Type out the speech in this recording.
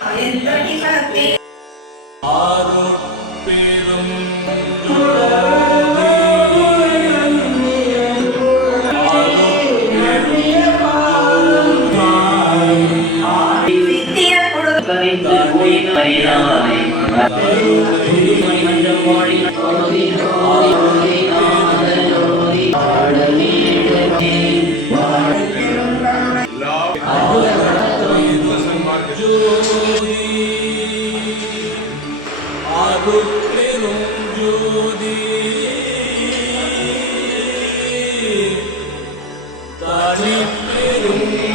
கனிந்து أذكرهم جودي تذكرهم